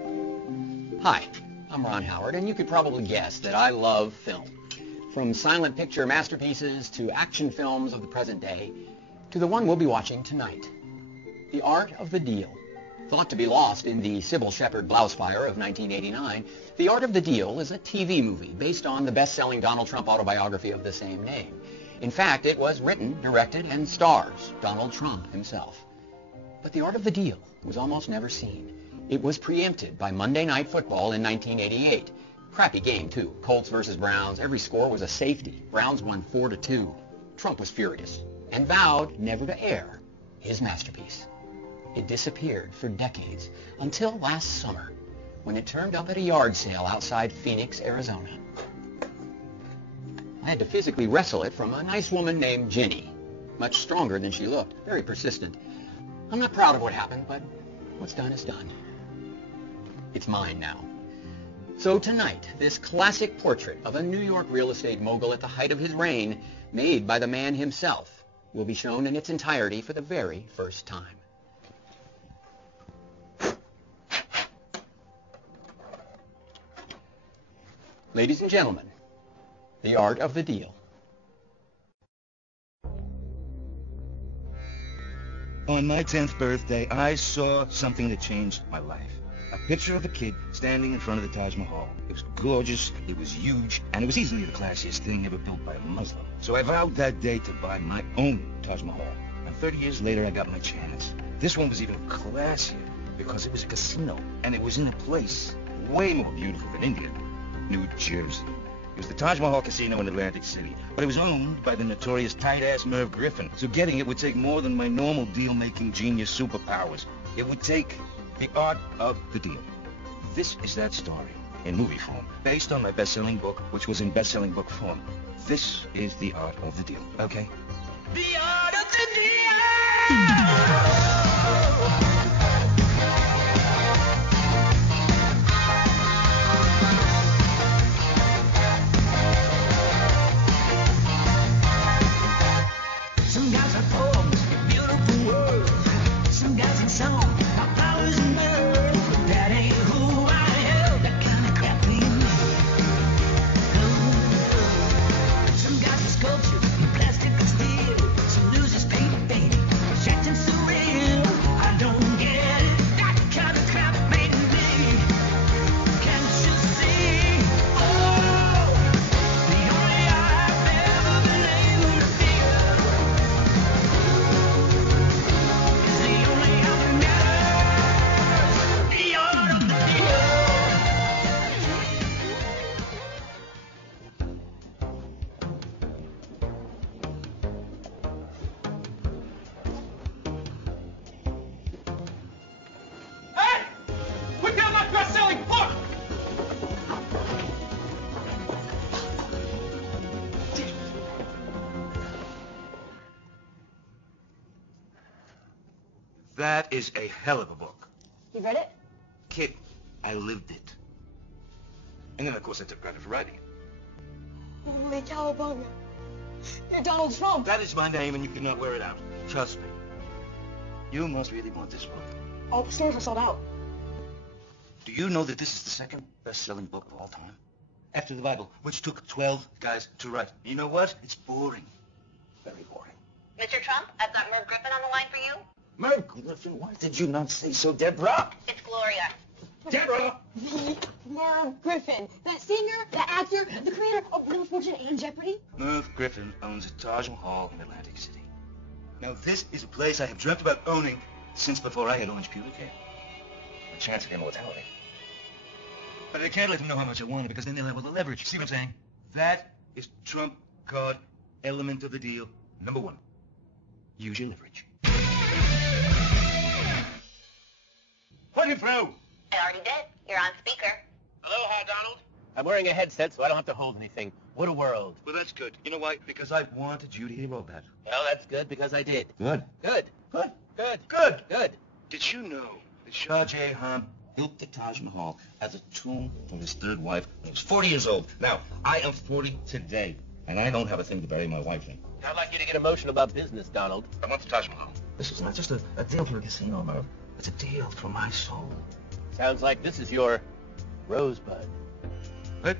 Hi, I'm Ron Howard, and you could probably guess that I love film. From silent picture masterpieces to action films of the present day, to the one we'll be watching tonight. The Art of the Deal. Thought to be lost in the Sybil Shepherd blouse fire of 1989, The Art of the Deal is a TV movie based on the best-selling Donald Trump autobiography of the same name. In fact, it was written, directed, and stars Donald Trump himself. But The Art of the Deal was almost never seen. It was preempted by Monday Night Football in 1988. Crappy game, too. Colts versus Browns. Every score was a safety. Browns won 4-2. Trump was furious and vowed never to air his masterpiece. It disappeared for decades until last summer when it turned up at a yard sale outside Phoenix, Arizona. I had to physically wrestle it from a nice woman named Jenny. Much stronger than she looked. Very persistent. I'm not proud of what happened, but what's done is done. It's mine now. So tonight, this classic portrait of a New York real estate mogul at the height of his reign, made by the man himself, will be shown in its entirety for the very first time. Ladies and gentlemen, The Art of the Deal. On my 10th birthday, I saw something that changed my life. A picture of a kid standing in front of the Taj Mahal. It was gorgeous, it was huge, and it was easily the classiest thing ever built by a Muslim. So I vowed that day to buy my own Taj Mahal. And 30 years later, I got my chance. This one was even classier because it was a casino, and it was in a place way more beautiful than India, New Jersey. It was the Taj Mahal Casino in Atlantic City, but it was owned by the notorious tight-ass Merv Griffin, so getting it would take more than my normal deal-making genius superpowers. It would take the art of the deal. This is that story, in movie form, based on my best-selling book, which was in best-selling book form. This is the art of the deal, okay? The art of the deal! That is a hell of a book. You read it? Kid, I lived it. And then, of course, I took credit for writing it. Holy cowabunga. You're Donald Trump. That is my name, and you cannot wear it out. Trust me. You must really want this book. All the stores are sold out. Do you know that this is the second best-selling book of all time? After the Bible, which took 12 guys to write. You know what? It's boring. Very boring. Mr. Trump, I've got Merv Griffin on the line for you. Merv Griffin, why did you not say so, Deborah? It's Gloria. Deborah! The Merv Griffin. That singer, that actor, the creator of Wheel of Fortune and Jeopardy. Merv Griffin owns a Taj Mahal in Atlantic City. Now, this is a place I have dreamt about owning since before I had orange pubic hair. A chance of immortality. But I can't let them know how much I want it because then they'll have all the leverage. See what I'm saying? That is trump card element of the deal. Number one. Use your leverage. Put it through! I already did. You're on speaker. Aloha, Donald. I'm wearing a headset, so I don't have to hold anything. What a world. Well, that's good. You know why? Because I wanted you to hear all that. Well, that's good, because I did. Good. Good. Good. Good. Good. Good. Did you know that Shah Jahan built the Taj Mahal as a tomb for his third wife when he was 40 years old? Now, I am 40 today, and I don't have a thing to bury my wife in. I'd like you to get emotional about business, Donald. I want the Taj Mahal. This is not just a deal for a casino, Merv. It's a deal for my soul. Sounds like this is your Rosebud. What?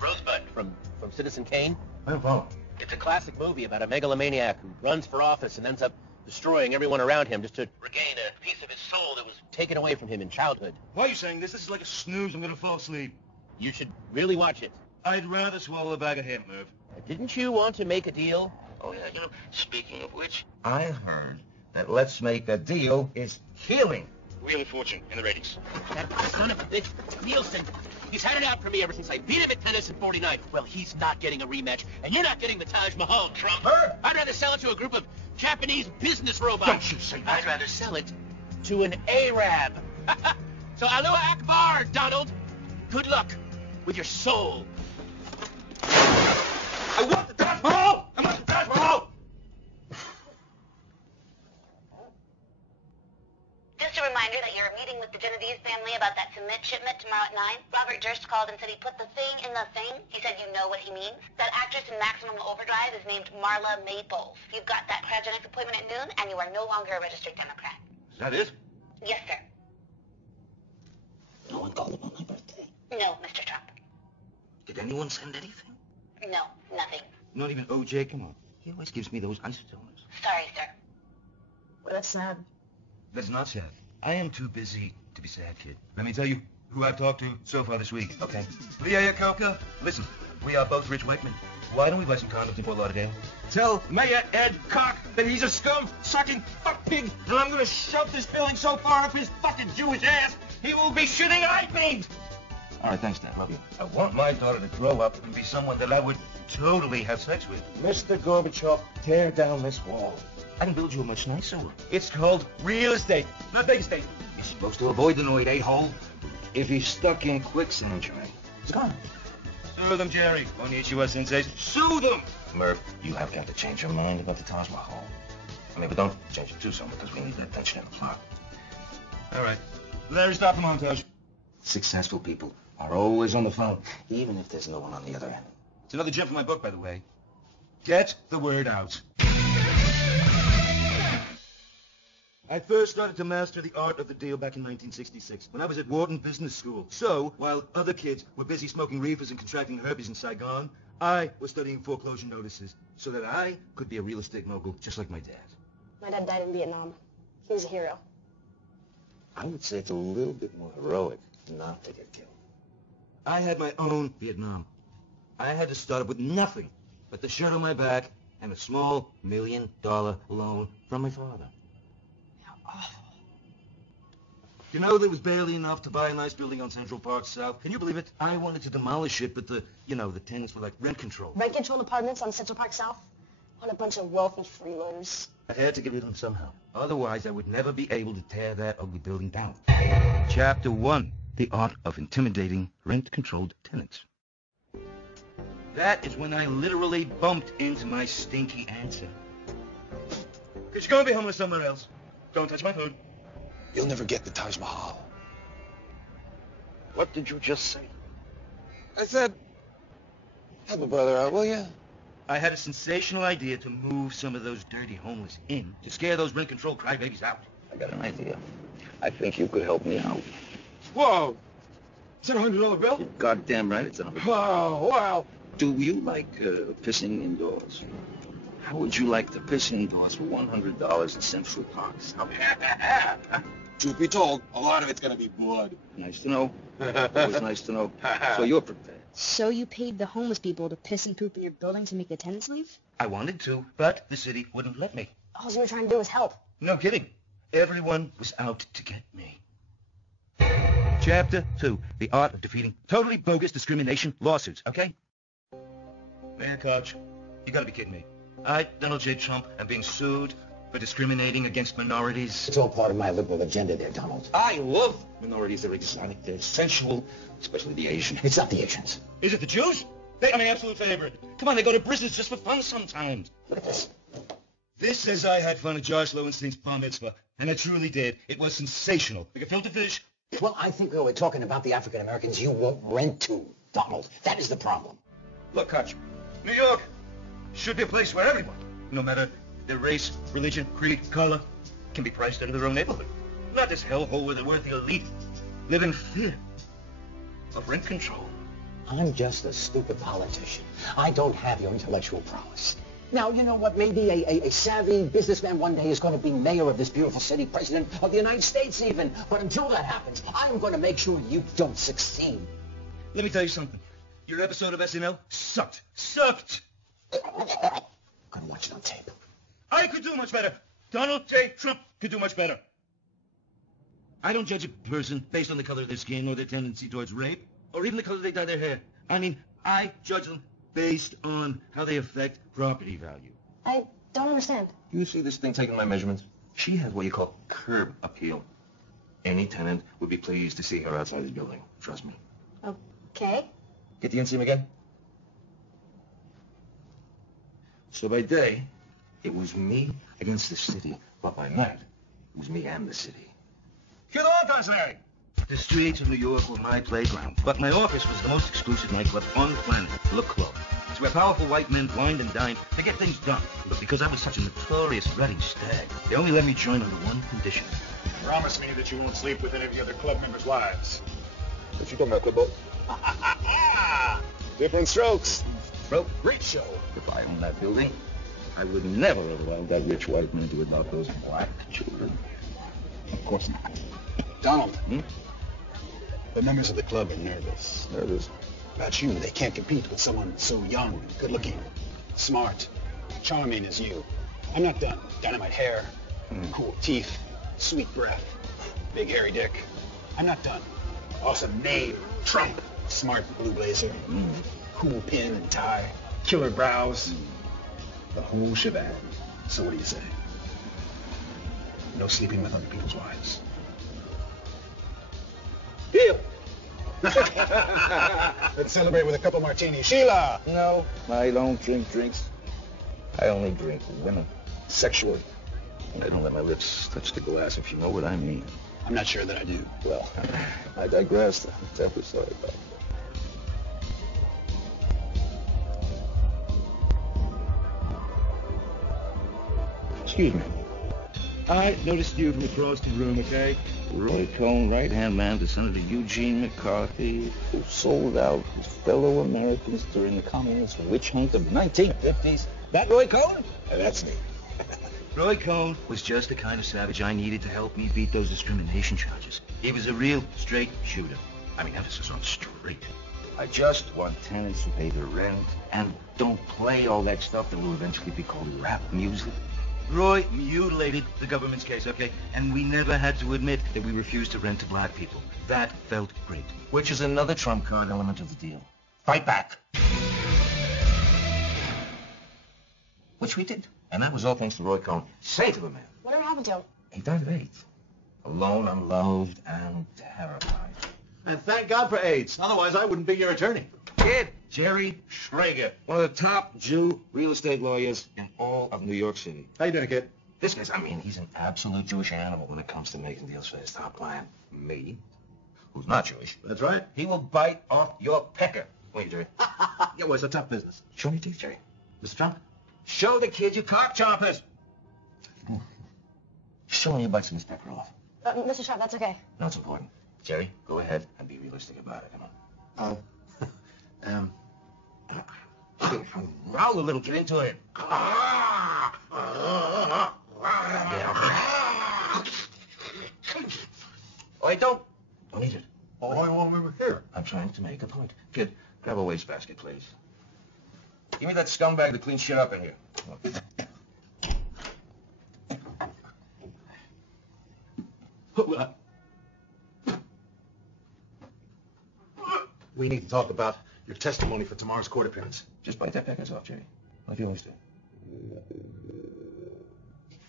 Rosebud from Citizen Kane. I don't follow. It's a classic movie about a megalomaniac who runs for office and ends up destroying everyone around him just to regain a piece of his soul that was taken away from him in childhood. Why are you saying this? This is like a snooze. I'm gonna fall asleep. You should really watch it. I'd rather swallow a bag of hemp, Merv. Didn't you want to make a deal? Oh, yeah, speaking of which, I heard that Let's Make a Deal is killing Wheel of Fortune in the ratings. That son of a bitch, Nielsen, he's had it out for me ever since I beat him at tennis in '49. Well, he's not getting a rematch, and you're not getting the Taj Mahal, Trump. I'd rather sell it to a group of Japanese business robots. Don't you say that. I'd rather sell it to an Arab. So Aloha Akbar, Donald. Good luck with your soul. I want the Taj Mahal! I want the Taj Mahal! Just a reminder that you're meeting with the Genovese family about that cement shipment tomorrow at 9. Robert Durst called and said he put the thing in the thing. He said you know what he means. That actress in Maximum Overdrive is named Marla Maples. You've got that cryogenics appointment at noon, and you are no longer a registered Democrat. Is that it? Yes, sir. No one called about my birthday. No, Mr. Trump. Did anyone send anything? No, nothing. Not even OJ? Come on. He always gives me those isotoners. Sorry, sir. Well, that's sad. That's not sad. I am too busy to be sad, kid. Let me tell you who I've talked to so far this week. Okay. Leah Coca, listen, we are both rich white men. Why don't we buy some condoms in Fort Lauderdale? Tell Mayor Ed Koch that he's a scum-sucking fuck pig, and I'm gonna shove this building so far up his fucking Jewish ass, he will be shitting eye beams! All right, thanks, Dad. Love you. I want my daughter to grow up and be someone that I would totally have sex with. Mr. Gorbachev, tear down this wall. I can build you a much nicer one. It's called real estate, not big estate. You're supposed to avoid the Noid a-hole. If he's stuck in quicksand, Jerry, it's gone. Sue them, Jerry. Konnichiwa, Sensei. Sue them! Murph, you have got to change your mind about the Taj Mahal. I mean, but don't change it too soon because we need that tension in the plot. All right. Larry, stop the montage. Successful people are always on the phone, even if there's no one on the other end. It's another gem from my book, by the way. Get the word out. I first started to master the art of the deal back in 1966, when I was at Wharton Business School. So, while other kids were busy smoking reefers and contracting herpes in Saigon, I was studying foreclosure notices so that I could be a real estate mogul just like my dad. My dad died in Vietnam. He was a hero. I would say it's a little bit more heroic not to get killed. I had my own Vietnam. I had to start up with nothing but the shirt on my back and a small $1 million loan from my father. You know, there was barely enough to buy a nice building on Central Park South. Can you believe it? I wanted to demolish it, but the tenants were like rent control. Rent-controlled apartments on Central Park South? On a bunch of wealthy freeloaders. I had to get rid of them somehow. Otherwise, I would never be able to tear that ugly building down. Chapter 1. The Art of Intimidating Rent-Controlled Tenants. That is when I literally bumped into my stinky answer. Could you go and be homeless somewhere else? Don't touch my food. You'll never get the Taj Mahal. What did you just say? I said, help a brother out, will ya? I had a sensational idea to move some of those dirty homeless in to scare those rent-control crybabies out. I got an idea. I think you could help me out. Whoa! Is that a $100 bill? You're goddamn right it's $100. Oh, wow. Do you like pissing indoors? How would you like to piss indoors for $100 in Central Park South? Truth be told, a lot of it's gonna be blood. Nice to know. Always nice to know. So you're prepared. So you paid the homeless people to piss and poop in your building to make the tenants leave? I wanted to, but the city wouldn't let me. All you were trying to do was help. No kidding. Everyone was out to get me. Chapter 2. The Art of Defeating Totally Bogus Discrimination Lawsuits, okay? Man, Koch, you gotta be kidding me. I, Donald J. Trump, am being sued for discriminating against minorities. It's all part of my liberal agenda there, Donald. I love minorities. They're exotic, they're sensual, especially the Asian. It's not the Asians. Is it the Jews? They are my absolute favorite. Come on, they go to Bristol's just for fun sometimes. Look at this. This says I had fun at Josh Lowenstein's bar mitzvah, and I truly did. It was sensational. Like a filter fish. Well, I think we're talking about the African Americans you won't rent to, Donald. That is the problem. Look, Koch, New York should be a place where everyone, no matter their race, religion, creed, color, can be priced into their own neighborhood. Not this hellhole where the worthy elite live in fear of rent control. I'm just a stupid politician. I don't have your intellectual prowess. Now, you know what? Maybe a savvy businessman one day is going to be mayor of this beautiful city, president of the United States even. But until that happens, I'm going to make sure you don't succeed. Let me tell you something. Your episode of SNL sucked. Sucked! I'm going to watch it on tape. I could do much better. Donald J. Trump could do much better. I don't judge a person based on the color of their skin or their tendency towards rape, or even the color they dye their hair. I mean, I judge them based on how they affect property value. I don't understand. You see this thing taking my measurements? She has what you call curb appeal. Any tenant would be pleased to see her outside this building. Trust me. Okay. Get the inseam again? So by day, it was me against the city. But by night, it was me and the city. Cue the montage, Larry! The streets of New York were my playground, but my office was the most exclusive nightclub on the planet, the Club. It's where powerful white men wined and dined to get things done. But because I was such a notorious ratting stag, they only let me join under one condition. Promise me that you won't sleep with any of the other club members' wives. What you talking about, Clubbo? Different strokes. Bro, great show. If I owned that building, I would never have allowed that rich white man to adopt those black children. Of course not. Donald, the members of the club are nervous. Nervous? About you. They can't compete with someone so young, good-looking, smart, charming as you. I'm not done. Dynamite hair, cool teeth, sweet breath, big hairy dick. I'm not done. Awesome name, Trump. Smart blue blazer, cool pin and tie, killer brows, the whole shebang. So what do you say? No sleeping with other people's wives. Deal. Let's celebrate with a couple martinis. Sheila! No, I don't drink drinks. I only drink women. Sexual. I don't let my lips touch the glass, if you know what I mean. I'm not sure that I do. Well, I digress. I'm terribly sorry about that. Excuse me. I noticed you from across the room, okay? Roy Cohn, right-hand man to Senator Eugene McCarthy, who sold out his fellow Americans during the communist witch hunt of the 1950s. That Roy Cohn? That's me. Roy Cohn was just the kind of savage I needed to help me beat those discrimination charges. He was a real straight shooter. I mean, emphasis on straight. I just want tenants who pay their rent and don't play all that stuff that will eventually be called rap music. Roy mutilated the government's case, okay? And we never had to admit that we refused to rent to black people. That felt great. Which is another trump card element of the deal. Fight back. Which we did. And that was all thanks to Roy Cohn. Saint of a man. Whatever happened to him? He died of AIDS. Alone, unloved, and terrified. And thank God for AIDS. Otherwise, I wouldn't be your attorney. Kid, Jerry Schrager, one of the top Jew real estate lawyers in all of New York City. How you doing, kid? This guy's, I mean, he's an absolute Jewish animal when it comes to making deals for his top client. Me, who's not Jewish. That's right. He will bite off your pecker. Wait, Jerry. Yeah, well, it's a tough business. Show me your teeth, Jerry. Mr. Trump? Show the kid you cock chompers. Show him you bite some of his pecker off. Mr. Trump, that's okay. No, it's important. Jerry, go ahead and be realistic about it. Come on. Roll a little, get into it. Wait, don't eat it. Oh, I want him here. I'm trying to make a point. Kid, grab a wastebasket, please. Give me that scumbag to clean shit up in here. We need to talk about your testimony for tomorrow's court appearance. Just bite that peckers off, Jerry. Like you always do.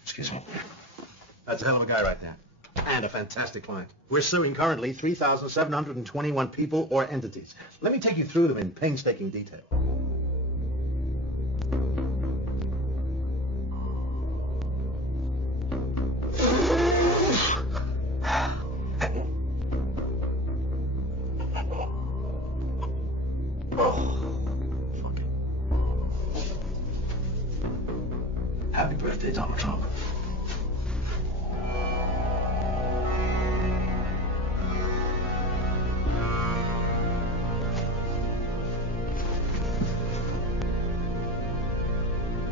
Excuse me. That's a hell of a guy right there. And a fantastic client. We're suing currently 3,721 people or entities. Let me take you through them in painstaking detail. Happy birthday, Donald Trump.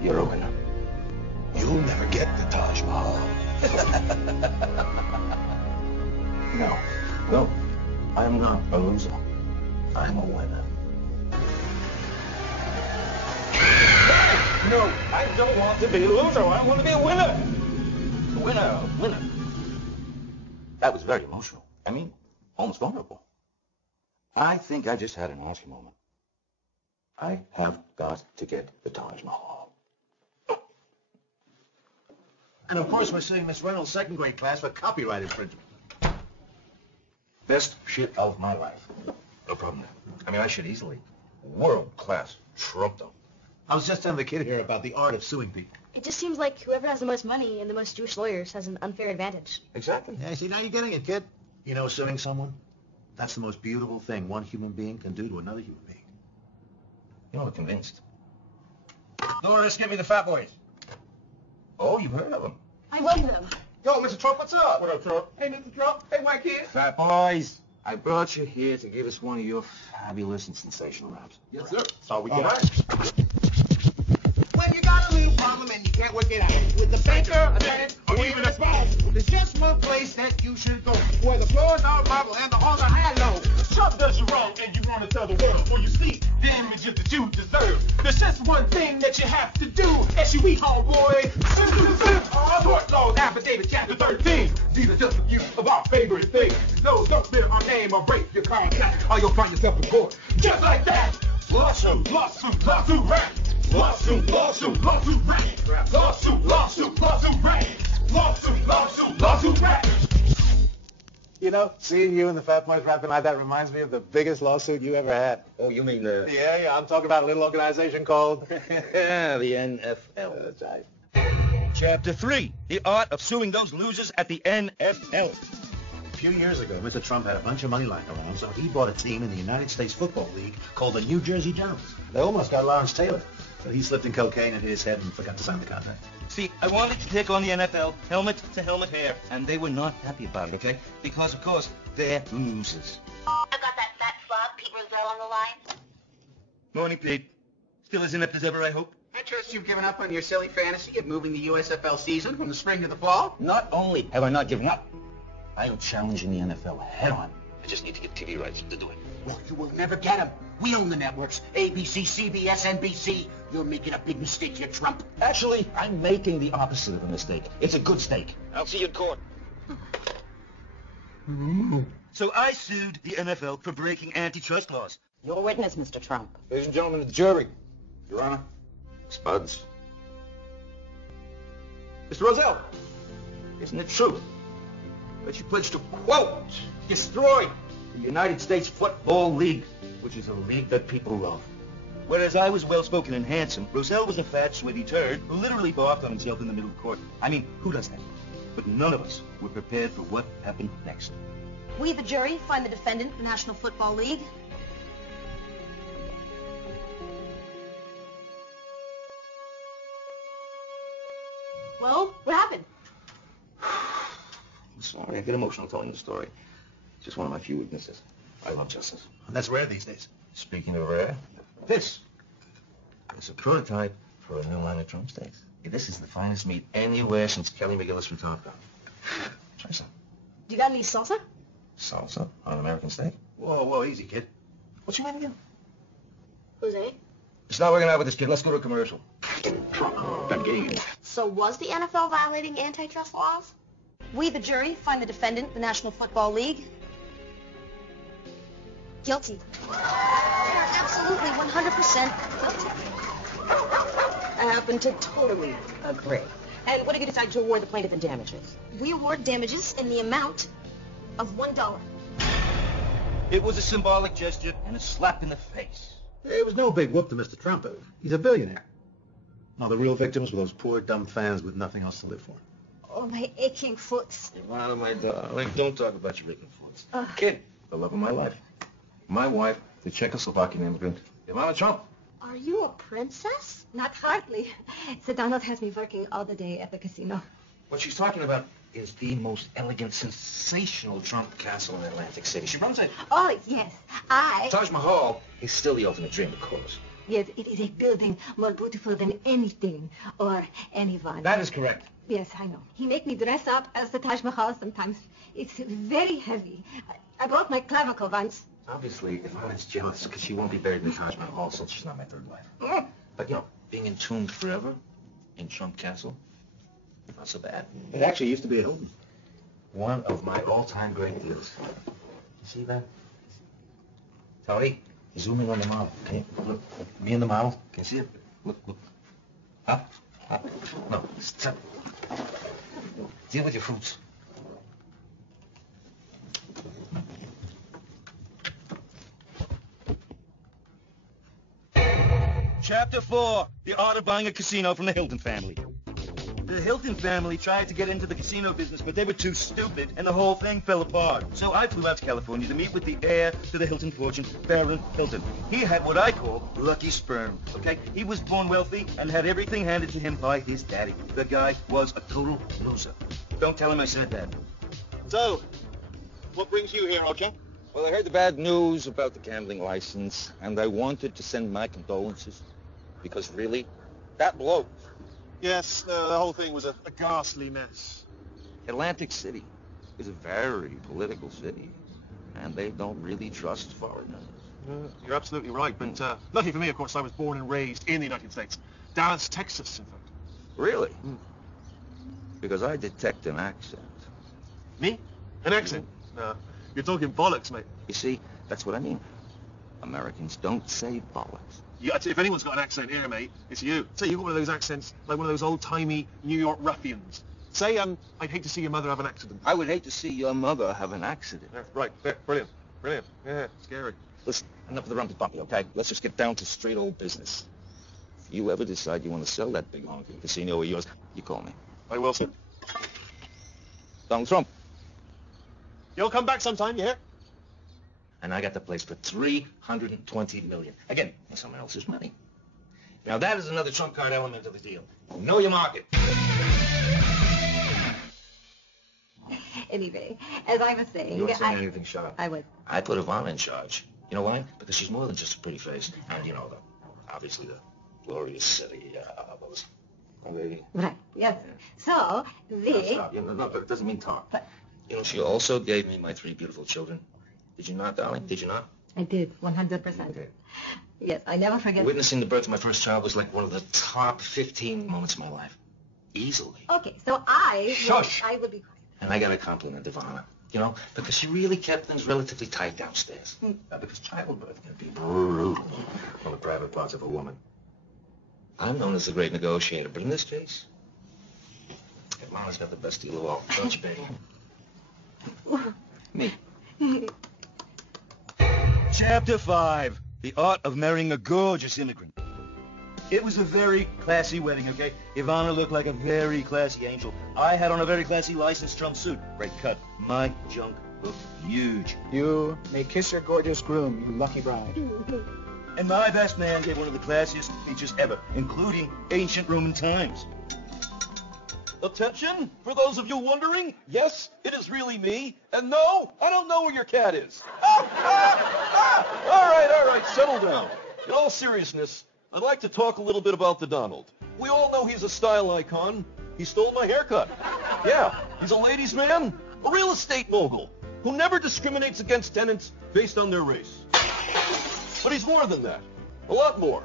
You're a winner. You'll never get the Taj Mahal. No, I'm not a loser. I'm a winner. No, I don't want to be a loser. I want to be a winner. A winner. That was very emotional. I mean, almost vulnerable. I think I just had an Oscar moment. I have got to get the Taj Mahal. And of course, we're suing Miss Reynolds' second grade class for copyright infringement. Best shit of my life. No problem there. I mean, I should easily. World-class Trump, though. I was just telling the kid here about the art of suing people. It just seems like whoever has the most money and the most Jewish lawyers has an unfair advantage. Exactly. Yeah, see, now you're getting it, kid. You know, suing someone, that's the most beautiful thing one human being can do to another human being. You know, I'm convinced. Doris, get me the Fat Boys. Oh, you've heard of them. I love them. Yo, Mr. Trump, what's up? What up, Trump? Hey, Mr. Trump. Hey, white kid. Fat boys, I brought you here to give us one of your fabulous and sensational raps. Yes, sir. That's all we All get. right. When you got a little problem and you can't work it out with the banker, a tenant, or even a spouse, there's just one place that you should go, where the floors are marble and the halls are high-low. Trump does you wrong and you want to tell the world. Well, you see the images that you deserve. There's just one thing that you have to do. SUE, homeboy. Court laws, affidavit, chapter 13. These are just a few of our favorite things. Those don't fit our name or break your contract, or you'll find yourself in court. Just like that. Lawsuit, lawsuit, lawsuit, rap. Lawsuit, lawsuit, lawsuit, rap. Lawsuit, lawsuit, lawsuit, rap. Lawsuit, lawsuit, lawsuit, rap. You know, seeing you and the Fat Boys rapping like that reminds me of the biggest lawsuit you ever had. Oh, you mean Yeah, I'm talking about a little organization called... yeah, the NFL. That's right. Chapter 3, the art of suing those losers at the NFL. A few years ago, Mr. Trump had a bunch of money lying around, so he bought a team in the United States Football League called the New Jersey Generals. They almost got Lawrence Taylor, but he slipped in cocaine into his head and forgot to sign the contract. See, I wanted to take on the NFL, helmet to helmet hair, and they were not happy about it, okay? Because, of course, they're losers. I've got that fat slob, Pete Rozelle, on the line. Morning, Pete. Still as inept as ever, I hope? I trust you've given up on your silly fantasy of moving the USFL season from the spring to the fall. Not only have I not given up, I am challenging the NFL head on. I just need to get TV rights to do it. Well, you will never get them. We own the networks. ABC, CBS, NBC. You're making a big mistake here, Trump. Actually, I'm making the opposite of a mistake. It's a good steak. I'll see you in court. So I sued the NFL for breaking antitrust laws. Your witness, Mr. Trump. Ladies and gentlemen of the jury, Your Honor, Spuds. Mr. Rozelle, isn't it true that you pledged to, quote, destroy the United States Football League, which is a league that people love? Whereas I was well-spoken and handsome, Rozelle was a fat, sweaty turd who literally barked on himself in the middle of court. I mean, who does that? But none of us were prepared for what happened next. We, the jury, find the defendant, the National Football League. Well, what happened? I'm sorry, I get emotional telling the story. It's just one of my few weaknesses. I love justice. And that's rare these days. Speaking of rare, this is a prototype for a new line of Trump steaks. This is the finest meat anywhere since Kelly McGillis from Top Gun. Try some. You got any salsa? Salsa on American steak? Whoa, easy, kid. What's your name again? Jose? It's not working out with this kid. Let's go to a commercial. Trump, that game. So was the NFL violating antitrust laws? We, the jury, find the defendant, the National Football League, guilty. They are absolutely 100% guilty. I happen to totally agree. And what do you decide to award the plaintiff in damages? We award damages in the amount of $1. It was a symbolic gesture and a slap in the face. It was no big whoop to Mr. Trump. He's a billionaire. No, the real victims were those poor, dumb fans with nothing else to live for. Oh, my aching foot. Ivana, my darling, don't talk about your aching foots. Kid, the love of my life. My wife, the Czechoslovakian immigrant, Ivana Trump. Are you a princess? Not hardly. Sir Donald has me working all the day at the casino. What she's talking about is the most elegant, sensational Trump castle in Atlantic City. She runs it. Oh, yes. Taj Mahal is still the ultimate dream, of course. Yes, it is a building more beautiful than anything or anyone. That is correct. Yes, I know. He make me dress up as the Taj Mahal sometimes. It's very heavy. I broke my clavicle once. Obviously, Ivana's jealous because she won't be buried in the Taj Mahal, so she's not my third wife. But, you know, being entombed forever in Trump Castle, not so bad. It actually used to be a Hilton. One of my all-time great deals. You see that? Tony, zoom in on the model. Can you look? Me and the model. Can you see it? Look. Up. No, stop. Deal with your fruits. Chapter 4, the art of buying a casino from the Hilton family. The Hilton family tried to get into the casino business, but they were too stupid, and the whole thing fell apart. So I flew out to California to meet with the heir to the Hilton fortune, Baron Hilton. He had what I call lucky sperm, okay? He was born wealthy and had everything handed to him by his daddy. The guy was a total loser. Don't tell him I said that. So, what brings you here, Roger? Well, I heard the bad news about the gambling license, and I wanted to send my condolences. Because really, that bloke. Yes, the whole thing was a ghastly mess. Atlantic City is a very political city, and they don't really trust foreigners. You're absolutely right, but lucky for me, of course, I was born and raised in the United States. Dallas, Texas, in fact. Really? Because I detect an accent. Me? An accent? No, you're talking bollocks, mate. You see, that's what I mean. Americans don't say bollocks. If anyone's got an accent here, mate, it's you. Say you've got one of those accents, like one of those old-timey New York ruffians. Say, I'd hate to see your mother have an accident. I would hate to see your mother have an accident. Yeah, right, there, brilliant. Yeah, scary. Listen, enough of the rumpy-bumpy, okay? Let's just get down to straight old business. If you ever decide you want to sell that big honking casino of yours, you call me. I will, sir. Donald Trump. You'll come back sometime, you hear? And I got the place for $320 million. Again, it's someone else's money. Now that is another trump card element of the deal. Know your market. Anyway, as I was saying... You weren't saying anything sharp. I would. I put Ivana in charge. You know why? Because she's more than just a pretty face. And, you know, obviously the glorious city of those. Right, yes. So, No, stop. No, but it doesn't mean talk. But... You know, she also gave me my 3 beautiful children. Did you not, darling? Did you not? I did, 100%. Okay. Yes, I never forget... Witnessing the birth of my first child was like one of the top 15 moments of my life. Easily. Okay, so I will be quiet. And I got to compliment Ivana, you know, because she really kept things relatively tight downstairs. Because childbirth can be brutal on the private parts of a woman. I'm known as the great negotiator, but in this case, Ivana's got the best deal of all. Don't you, baby? Me. Chapter 5, the art of marrying a gorgeous immigrant. It was a very classy wedding, okay? Ivana looked like a very classy angel. I had on a very classy licensed Trump suit. Great cut. My junk looked huge. You may kiss your gorgeous groom, you lucky bride. And my best man gave one of the classiest speeches ever, including ancient Roman times. Attention, for those of you wondering, yes, it is really me, and no, I don't know where your cat is. All right, settle down. In all seriousness, I'd like to talk a little bit about the Donald. We all know he's a style icon. He stole my haircut. Yeah, he's a ladies' man, a real estate mogul, who never discriminates against tenants based on their race. But he's more than that, a lot more.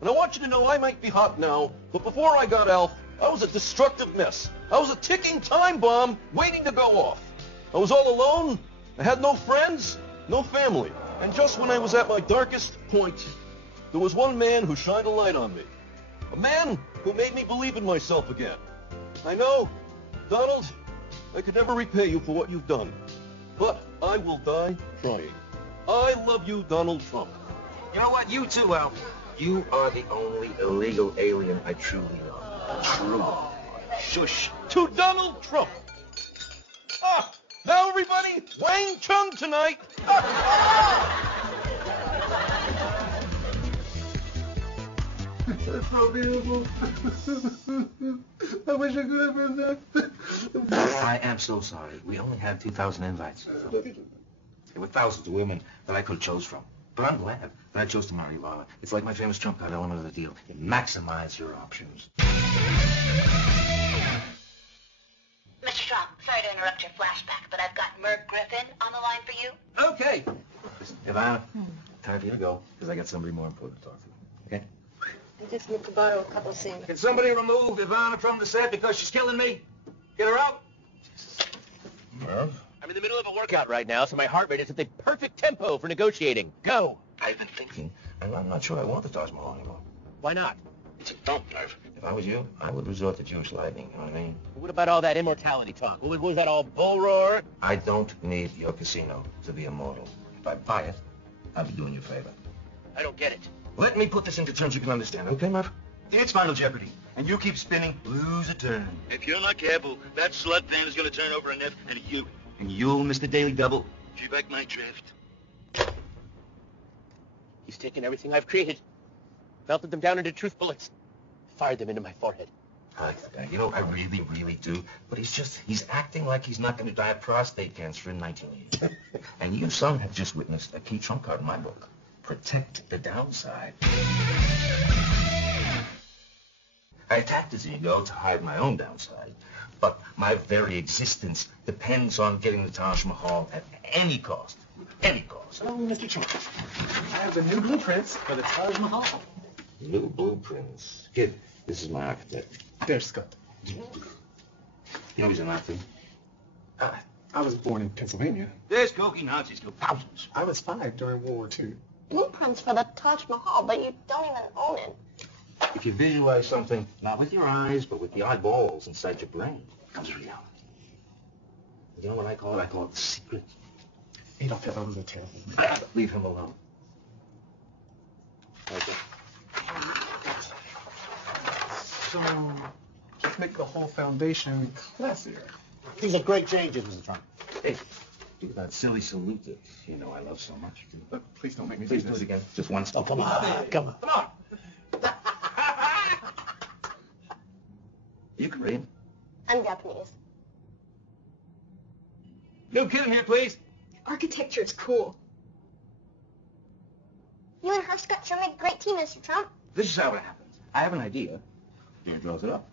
And I want you to know I might be hot now, but before I got Alf, I was a destructive mess. I was a ticking time bomb waiting to go off. I was all alone. I had no friends, no family. And just when I was at my darkest point, there was one man who shined a light on me. A man who made me believe in myself again. I know, Donald, I could never repay you for what you've done. But I will die trying. I love you, Donald Trump. You know what? You too, Al. You are the only illegal alien I truly love. True. Shush. To Donald Trump. Now everybody, Wang Chung tonight. That's so beautiful. I wish I could have been there. I am so sorry. We only had 2,000 invites. There were thousands of women that I could have chose from. But I'm glad that I chose to marry Ivana. It's like my famous trump card element of the deal. You maximize your options. Mr. Trump, sorry to interrupt your flashback, but I've got Merv Griffin on the line for you. Okay. Listen, Ivana, time for you to go, because I got somebody more important to talk to. Okay? I just need to borrow a couple of things. Can somebody remove Ivana from the set because she's killing me? Get her out. Merv? I'm in the middle of a workout right now, so my heart rate is at the perfect tempo for negotiating. Go! I've been thinking, and I'm not sure I want the Taj Mahal anymore. Why not? It's a dump, Merv. If I was you, I would resort to Jewish lightning, you know what I mean? What about all that immortality talk? What was that all bull roar? I don't need your casino to be immortal. If I buy it, I'll be doing you a favor. I don't get it. Let me put this into terms you can understand, okay, Merv? It's Final Jeopardy, and you keep spinning, lose a turn. If you're not careful, that slut van is going to turn over a F and a U. And you'll miss the daily double. She back my draft. He's taken everything I've created, melted them down into truth bullets, fired them into my forehead. I like that guy. You know, I really, really do. But he's acting like he's not going to die of prostate cancer in 1980. And you, son, have just witnessed a key trump card in my book. Protect the downside. I attacked his ego to hide my own downside. But my very existence depends on getting the Taj Mahal at any cost. Any cost. Oh, Mr. Trump, I have the new blueprints for the Taj Mahal. New blueprints. Kid, this is my architect. There's Scott. You know he's an actor. I was born in Pennsylvania. There's Koki Nazis go thousands. I was 5 during World War II. Blueprints for the Taj Mahal, but you don't even own it. If you visualize something, not with your eyes, but with the eyeballs inside your brain, it becomes reality. You know what I call it? I call it the secret. Adolf Hitler was a terrible man. Leave him alone. Okay. So, just make the whole foundation classier. These are great changes, Mr. Trump. Hey, do that silly salute that you know I love so much. But please don't make me Please do do this. it again. Just one step. Oh, come on. Come on. Come on. You Korean? I'm Japanese. New kid in here, please. Architecture is cool. You and Scott sure make a great team, Mr. Trump. This is how it happens. I have an idea. Dean draws it up.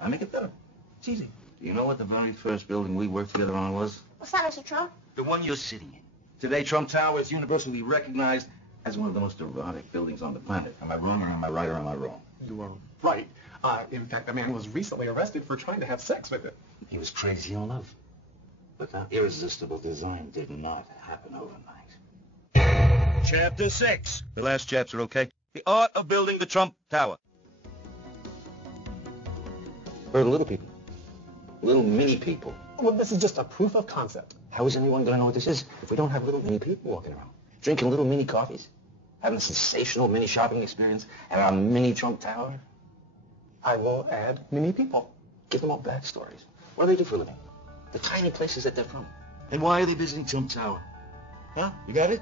I make it better. It's easy. Do you know what the very first building we worked together on was? What's that, Mr. Trump? The one you're sitting in. Today, Trump Tower is universally recognized as one of the most erotic buildings on the planet. Am I wrong, or am I right, or am I wrong? You are right. In fact, a man was recently arrested for trying to have sex with it. He was crazy in love. But that irresistible design did not happen overnight. Chapter 6. The last chapter, okay? The art of building the Trump Tower. We're little people. Little mini people. Well, this is just a proof of concept. How is anyone going to know what this is if we don't have little mini people walking around? Drinking little mini coffees? Having a sensational mini shopping experience at our mini Trump Tower? I will add many people. Give them all backstories. What do they do for a living? The tiny places that they're from. And why are they visiting Trump Tower? Huh? You got it?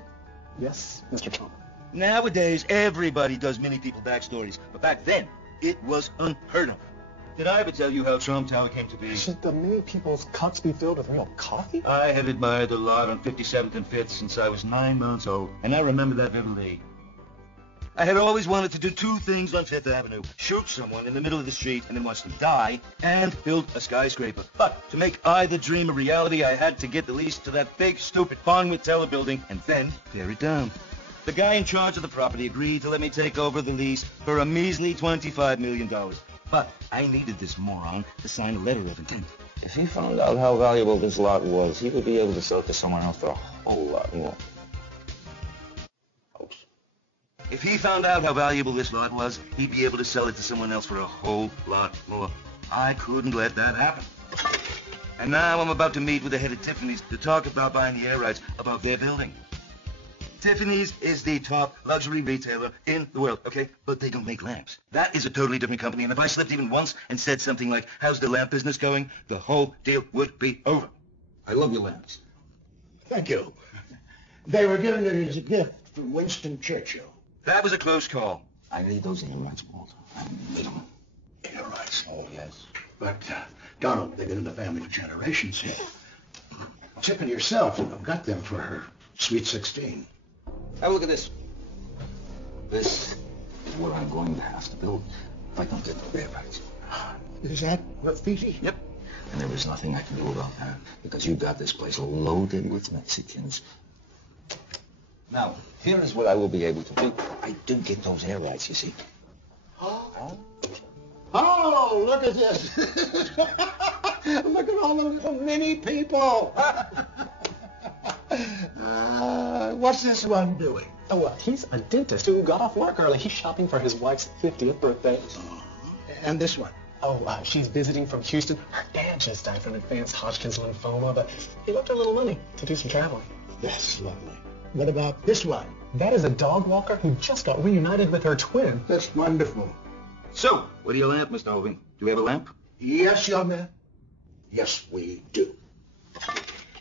Yes, Mr. Trump. Nowadays, everybody does mini people backstories. But back then, it was unheard of. Did I ever tell you how Trump Tower came to be? Should the many people's cups be filled with real coffee? I have admired the lot on 57th and 5th since I was 9 months old, and I remember that vividly. I had always wanted to do 2 things on 5th Avenue. Shoot someone in the middle of the street and then watch them die, and build a skyscraper. But to make either dream a reality, I had to get the lease to that big, stupid Bonwit Teller building and then tear it down. The guy in charge of the property agreed to let me take over the lease for a measly $25 million. But I needed this moron to sign a letter of intent. If he found out how valuable this lot was, he would be able to sell it to someone else for a whole lot more. If he found out how valuable this lot was, he'd be able to sell it to someone else for a whole lot more. I couldn't let that happen. And now I'm about to meet with the head of Tiffany's to talk about buying the air rights about their building. Tiffany's is the top luxury retailer in the world, okay? But they don't make lamps. That is a totally different company, and if I slipped even once and said something like, how's the lamp business going, the whole deal would be over. I love your lamps. Thank you. They were given it as a gift from Winston Churchill. That was a close call. I need those air rights, Walter. I need them. Air rights. Oh, yes. But, Donald, they've been in the family for generations here. Tiffany herself got them for her sweet 16. Have a look at this. This is what I'm going to have to build if I don't get the rear rights. Is that what, Fiji? Yep. And there is nothing I can do about that because you got this place loaded with Mexicans. Now, here is what I will be able to do. I do get those air rights, you see. Oh, look at this. Look at all the little mini people. What's this one doing? Oh, well, he's a dentist who got off work early. He's shopping for his wife's 50th birthday. And this one? Oh, she's visiting from Houston. Her dad just died from advanced Hodgkin's lymphoma, but he left her a little money to do some traveling. That's lovely. What about this one? That is a dog walker who just got reunited with her twin. That's wonderful. So, what do you lamp, Mr. Hogan? Do we have a lamp? Yes, young man. Yes, we do.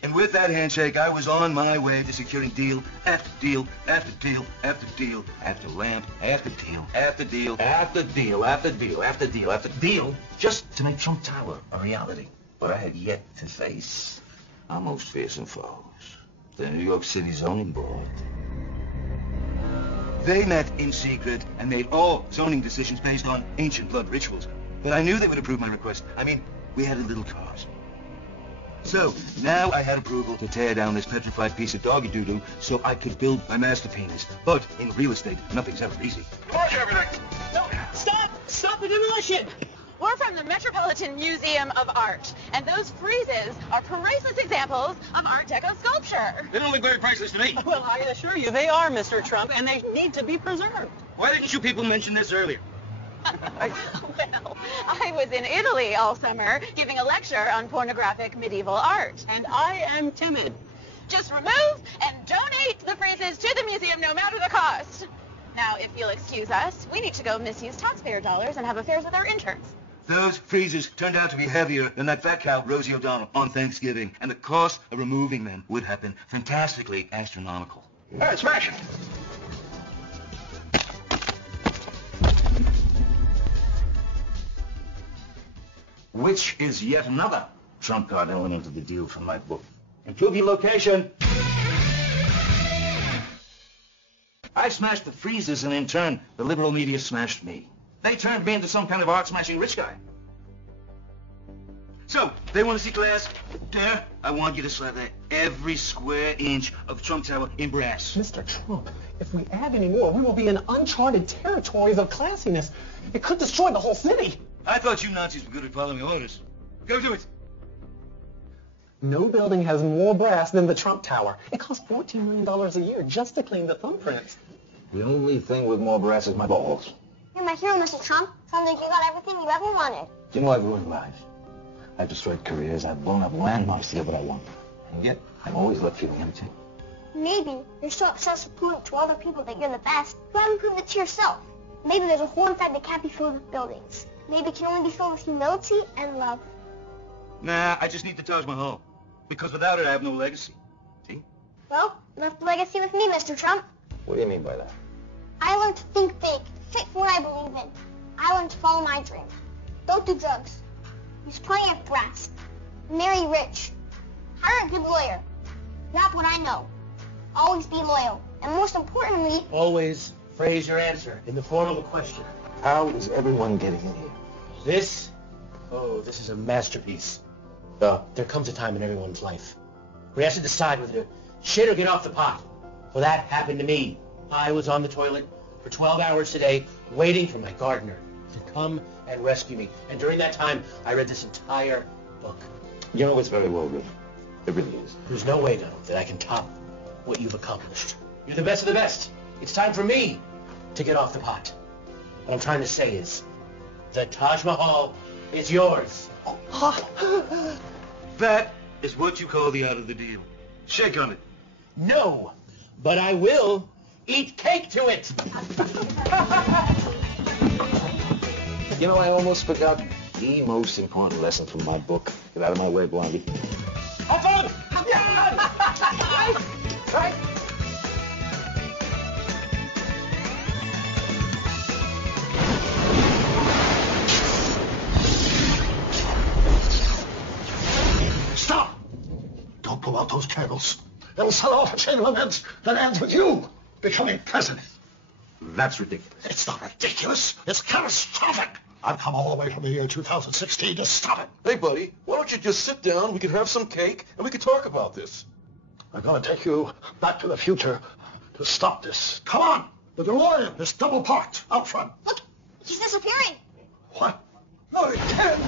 And with that handshake, I was on my way to securing deal after deal after deal after deal after lamp after deal after deal after deal after deal after deal after deal just to make Trump Tower a reality. But I had yet to face our most fearsome foes, the New York City zoning board. They met in secret and made all zoning decisions based on ancient blood rituals. But I knew they would approve my request. I mean, we had a little cause. So, now I had approval to tear down this petrified piece of doggy doo-doo so I could build my master penis. But in real estate, nothing's ever easy. Demolish everything! No, stop! Stop the demolition! We're from the Metropolitan Museum of Art, and those friezes are priceless examples of Art Deco sculpture. They don't look very priceless to me. Well, I assure you, they are, Mr. Trump, and they need to be preserved. Why didn't you people mention this earlier? Well, I was in Italy all summer giving a lecture on pornographic medieval art. And I am timid. Just remove and donate the friezes to the museum no matter the cost. Now, if you'll excuse us, we need to go misuse taxpayer dollars and have affairs with our interns. Those freezers turned out to be heavier than that fat cow, Rosie O'Donnell, on Thanksgiving. And the cost of removing them would have been fantastically astronomical. All right, smash it. Which is yet another trump card element of the deal from my book. Improve your location. I smashed the freezers, and in turn, the liberal media smashed me. They turned me into some kind of art-smashing rich guy. So, they want to see glass? There, I want you to slather every square inch of Trump Tower in brass. Mr. Trump, if we add any more, we will be in uncharted territories of classiness. It could destroy the whole city. I thought you Nazis were good at following orders. Go do it. No building has more brass than the Trump Tower. It costs $14 million a year just to clean the thumbprints. The only thing with more brass is my balls. You're my hero, Mr. Trump. Sounds like you got everything you ever wanted. You know, I've ruined lives. I've destroyed careers. I've blown up landmarks to get what I want. And yet, I'm always left feeling empty. Maybe you're so obsessed with proving to other people that you're the best, you haven't proved it to yourself. Maybe there's a hole inside that can't be filled with buildings. Maybe it can only be filled with humility and love. Nah, I just need the Taj Mahal. Because without it, I have no legacy. See? Well, left the legacy with me, Mr. Trump. What do you mean by that? I learned to think big, fit for what I believe in. I learned to follow my dream. Don't do drugs. Use plenty of brass. Marry rich. Hire a good lawyer. That's what I know. Always be loyal. And most importantly... Always phrase your answer in the form of a question. How is everyone getting in here? This is a masterpiece. There comes a time in everyone's life where he has to decide whether to shit or get off the pot. Well, that happened to me. I was on the toilet for 12 hours today waiting for my gardener to come and rescue me. And during that time, I read this entire book. You know, it's very well written. It really is. There's no way, Donald, that I can top what you've accomplished. You're the best of the best. It's time for me to get off the pot. What I'm trying to say is, the Taj Mahal is yours. That is what you call the art of the deal. Shake on it. No, but I will eat cake to it. You know, I almost forgot the most important lesson from my book. Get out of my way, Blondie. Have fun! Right? Stop! Don't pull out those candles. It'll set off a chain of events that ends with you becoming president. That's ridiculous. It's not ridiculous. It's catastrophic. I've come all the way from the year 2016 to stop it. Hey, buddy, why don't you just sit down, we could have some cake, and we could talk about this. I'm going to take you back to the future to stop this. Come on. The DeLorean is double parked out front. Look, he's disappearing. What? No, it can't.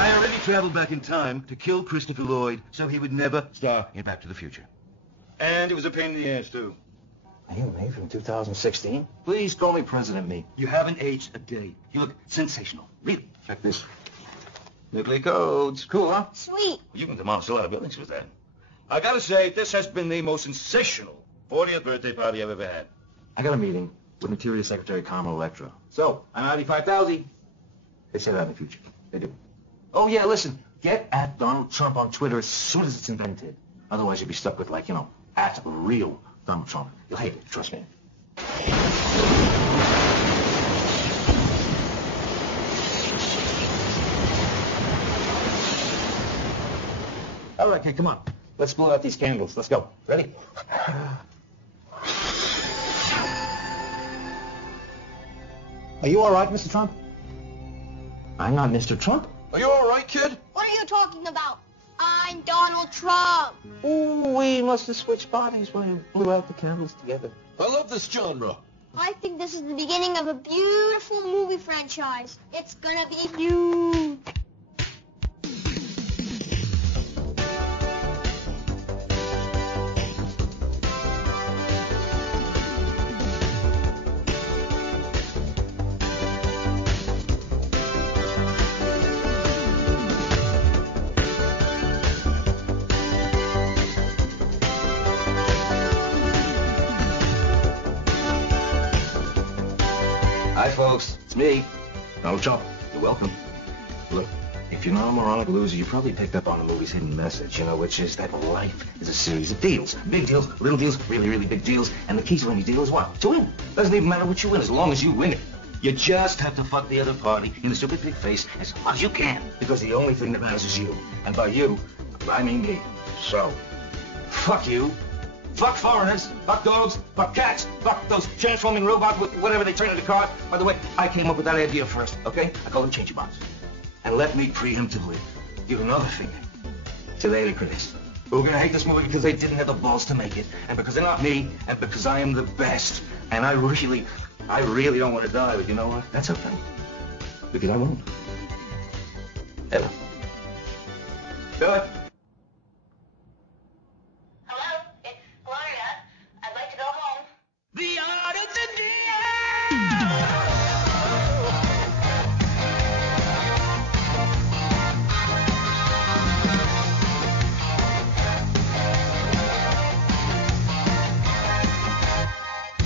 I already traveled back in time to kill Christopher Lloyd so he would never star in Back to the Future. And it was a pain in the ass, too. Are you me from 2016? Please call me President Me. You haven't aged a day. You look sensational. Really. Check this. Nuclear codes. Cool, huh? Sweet. You can demolish a lot of buildings with that. I gotta say, this has been the most sensational 40th birthday party I've ever had. I got a meeting with Interior Secretary Carmel Electra. So, I'm out 5,000. They say that in the future. They do. Oh, yeah, listen. Get at Donald Trump on Twitter as soon as it's invented. Otherwise, you'll be stuck with, like, at real Donald Trump. You'll hate it. Trust me. All right, kid, come on. Let's blow out these candles. Let's go. Ready? Are you all right, Mr. Trump? I'm not Mr. Trump. Are you all right, kid? What are you talking about? I'm Donald Trump. Ooh, we must have switched bodies when you blew out the candles together. I love this genre. I think this is the beginning of a beautiful movie franchise. It's gonna be huge. Hi, folks. It's me, Donald Trump. You're welcome. Look, if you're not a moronic loser, you probably picked up on the movie's hidden message, which is that life is a series of deals. Big deals, little deals, really, really big deals, and the key to any deal is what? To win. Doesn't even matter what you win, as long as you win it. You just have to fuck the other party in the stupid pig face as hard as you can, because the only thing that matters is you. And by you, I mean me. So, fuck you. Fuck foreigners, fuck dogs, fuck cats, fuck those transforming robots with whatever they turn into cars. By the way, I came up with that idea first, okay? I call them changey bots. And let me preemptively give another finger to the hypocrites who are going to hate this movie because they didn't have the balls to make it, and because they're not me, and because I am the best. And I really don't want to die, but you know what? That's okay. Because I won't. Ever. Do it. The art of the deal!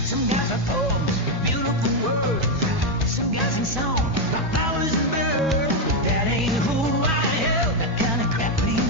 Some guys are poems with beautiful words. Some guys in song, like flowers and birds. That ain't who I am. That kind of crap, please.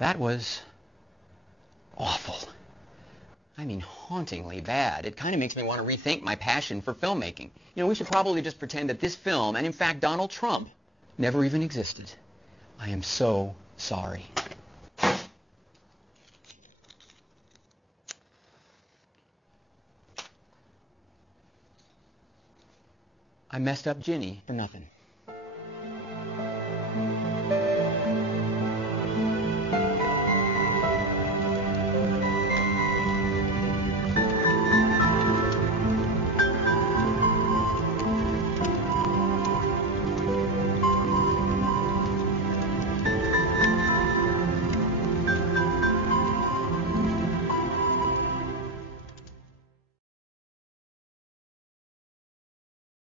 That was awful. I mean, hauntingly bad. It kind of makes me want to rethink my passion for filmmaking. You know, we should probably just pretend that this film, and in fact Donald Trump, never even existed. I am so sorry. I messed up Ginny for nothing.